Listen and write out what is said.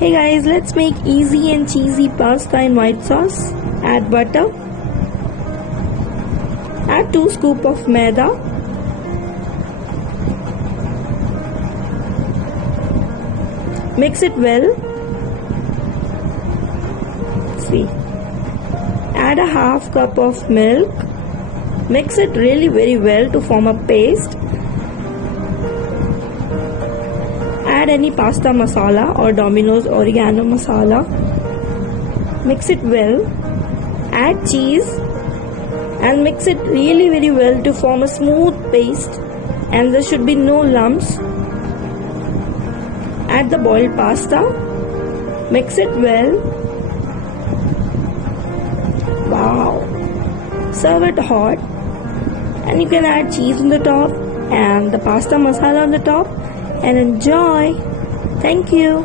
Hey guys, let's make easy and cheesy pasta in white sauce. Add butter. Add 2 scoops of maida. Mix it well. See. Add a half cup of milk. Mix it really very well to form a paste. Add any pasta masala or Domino's oregano masala. Mix it well. Add cheese and mix it really very well to form a smooth paste, and there should be no lumps. Add the boiled pasta. Mix it well. Wow! Serve it hot, and you can add cheese on the top and the pasta masala on the top and enjoy. Thank you.